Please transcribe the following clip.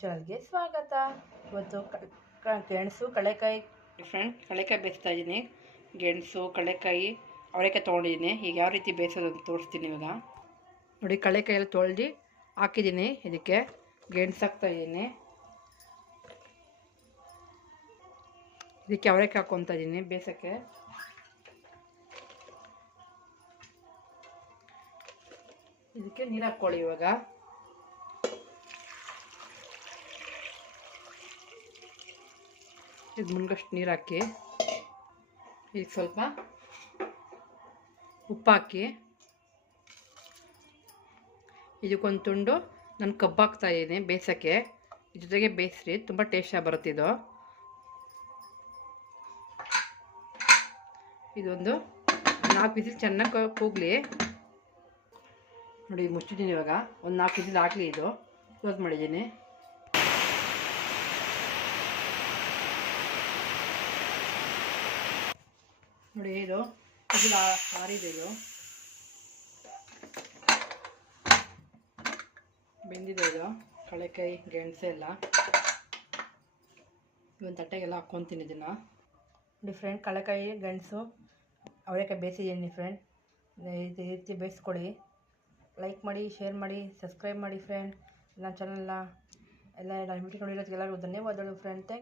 ಚಾನಲ್ಗೆ ಸ್ವಾಗತ. ಇವತ್ತು ಗೆಣಸು ಕಡಲೆಕಾಯಿ ಫ್ರೆಂಡ್ ಕಡಲೆಕಾಯಿ ಬೇಯಿಸ್ತಾ ಇದ್ದೀನಿ. ಗೆಣಸು ಕಡಲೆಕಾಯಿ ಅವರೆಕಾಯಿ ತೊಗೊಂಡಿದ್ದೀನಿ. ಈಗ ಯಾವ ರೀತಿ ಬೇಯಿಸೋದು ಅಂತ ತೋರಿಸ್ತೀನಿ. ಇವಾಗ ನೋಡಿ, ಕಡಲೆಕಾಯಲ್ಲಿ ತೊಳೆದು ಹಾಕಿದ್ದೀನಿ. ಇದಕ್ಕೆ ಗೆಣಸು ಹಾಕ್ತಾ ಇದ್ದೀನಿ. ಇದಕ್ಕೆ ಅವರೆಕಾಯಿ ಹಾಕ್ಕೊತಾ ಇದ್ದೀನಿ ಬೇಯಿಸೋಕ್ಕೆ. ಇದಕ್ಕೆ ನೀರು ಹಾಕ್ಕೊಳ್ಳಿ. ಇವಾಗ ಇದು ಮುನ್ಗಷ್ಟು ನೀರು ಹಾಕಿ, ಈಗ ಸ್ವಲ್ಪ ಉಪ್ಪು ಹಾಕಿ, ಇದಕ್ಕೊಂದು ತುಂಡು ನಾನು ಕಬ್ಬು ಹಾಕ್ತಾ ಇದ್ದೀನಿ ಬೇಯಿಸೋಕ್ಕೆ. ಜೊತೆಗೆ ಬೇಯಿಸ್ರಿ, ತುಂಬ ಟೇಸ್ಟಾಗಿ ಬರುತ್ತೆ ಇದು. ಇದೊಂದು 4 ವಿಸಿಲ್ ಚೆನ್ನಾಗಿ ಕೂಗಲಿ. ನೋಡಿ, ಮುಚ್ಚಿದ್ದೀನಿ. ಇವಾಗ ಒಂದು 4 ವಿಸಿಲ್ ಹಾಕಲಿ. ಇದು ಕ್ಲೋಸ್ ಮಾಡಿದ್ದೀನಿ. ನೋಡಿ, ಇದು ವಿಸಿಲ್ ಆರಿದೆ. ಇದು ಬೆಂದಿದೆ. ಇದು ಕಡಲೆಕಾಯಿ ಗೆಣಸು ಎಲ್ಲ ಒಂದು ತಟ್ಟೆಗೆಲ್ಲ ಹಾಕ್ಕೊತೀನಿ. ಇದನ್ನು ನೋಡಿ ಫ್ರೆಂಡ್, ಕಡಲೆಕಾಯಿ ಗೆಣಸು ಅವರೆಕಾಯಿ ಬೇಯಿಸಿದ್ದೀನಿ ಫ್ರೆಂಡ್. ಈ ರೀತಿ ಬೇಯಿಸ್ಕೊಳ್ಳಿ. ಲೈಕ್ ಮಾಡಿ, ಶೇರ್ ಮಾಡಿ, ಸಬ್ಸ್ಕ್ರೈಬ್ ಮಾಡಿ ಫ್ರೆಂಡ್. ನನ್ನ ಚಾನಲ್ನ ಎಲ್ಲ ನೋಡಿರೋದಕ್ಕೆಲ್ಲರಿಗೂ ಧನ್ಯವಾದಗಳು ಫ್ರೆಂಡ್. ಥ್ಯಾಂಕ್